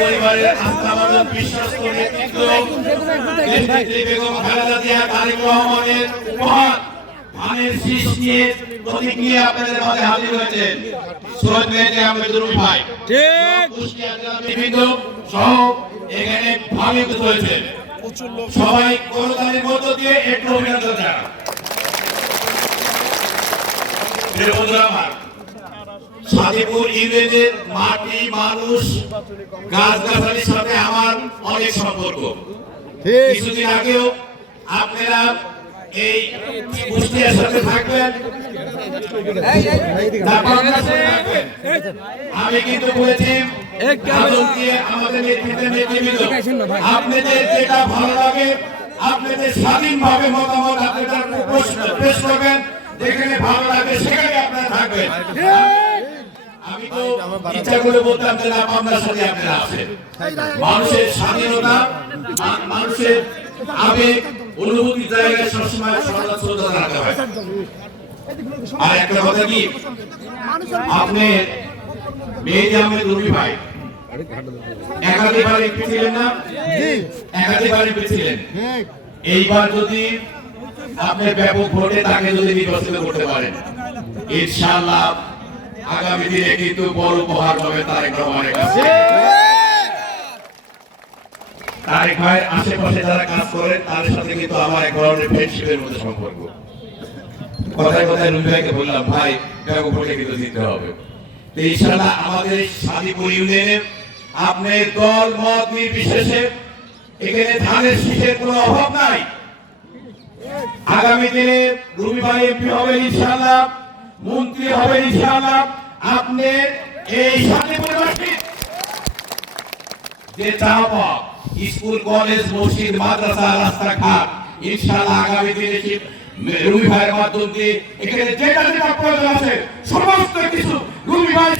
পরিবারের আস্থাভাজন বিশ্বস্ত নেতৃত্ব বেগম খালেদা জিয়া তারেক রহমানের ধানের শীষ নিয়ে প্রতীক নিয়ে আপনাদের মাঝে হাজির হয়েছেন সৈয়দ মেহেদী আহমেদ রুমি ভাই। ঠিক কুষ্টিয়া জেলা বিভিন্ন সহ এখানে ভাবিত হয়েছেন। সবাই করতালির মধ্য দিয়ে একটু অভিনন্দন জানান। প্রিয় বন্ধুরা আমার, সাদিপুর ইউনিয়নের মাটি, মানুষ, গাছগাছালির সাথে আমার অনেক সম্পর্ক। কিছুদিন আগেও আপনারা এই কুষ্টিয়ার সাথে থাকবেন, আমি কিন্তু বলেছি আমাদের আপনাদের যেটা ভালো লাগে আপনাদের স্বাধীনভাবে মতামত আপনারা পেশ করবেন, যেখানে ভালো লাগে সেখানে আপনারা থাকবেন। আমি তো ইচ্ছা করে বলতাম যে না, আপনার সাথে আপনারা আছেন। মানুষের স্বাধীনতা, মানুষের আবেগ, অনুভূতি জায়গায় সবসময় শ্রদ্ধা রাখতে হয়। আর একটা কথা কি, আপনি মেহেদী আহমেদ রুমি ভাই একাধিকবার এমপি ছিলেন না? একাধিকবার এমপি ছিলেন। এইবার যদি আপনি ব্যাপক ভোটে তাকে যদি নির্বাচিত করতে পারেন, ইনশাআল্লাহ আগামী দিনে কিন্তু বড় উপহার পাবে তারেক রহমানের কাছে। তারেক ভাইয়ের আশেপাশে যারা কাজ করেন তাদের সাথে কিন্তু আমার এক ধরনের ফ্রেন্ডশিপের মধ্যে সম্পর্ক। কথায় কথায় রুমি ভাইকে বললাম, ভাই ব্যাপক ভোটে কিন্তু জিততে হবে। ইনশাআল্লাহ আমাদের সাদিপুর ইউনিয়নে আপনার দল মত নির্বিশেষে এখানে ধানের শীষের কোনো অভাব নাই। আগামী দিনে রুমি ভাই এমপি হবে ইনশাআল্লাহ, মন্ত্রী হবে ইনশাআল্লাহ। আপনি এই সাদিপুরবাসী যে চাওয়া স্কুল, কলেজ, মসজিদ, মাদ্রাসা, রাস্তাঘাট ইনশাআল্লাহ আগামী দিনে রুমি ভাইয়ের মাধ্যমে এখানে যেটা যেটা প্রয়োজন আছে সমস্ত কিছু রুমি ভাই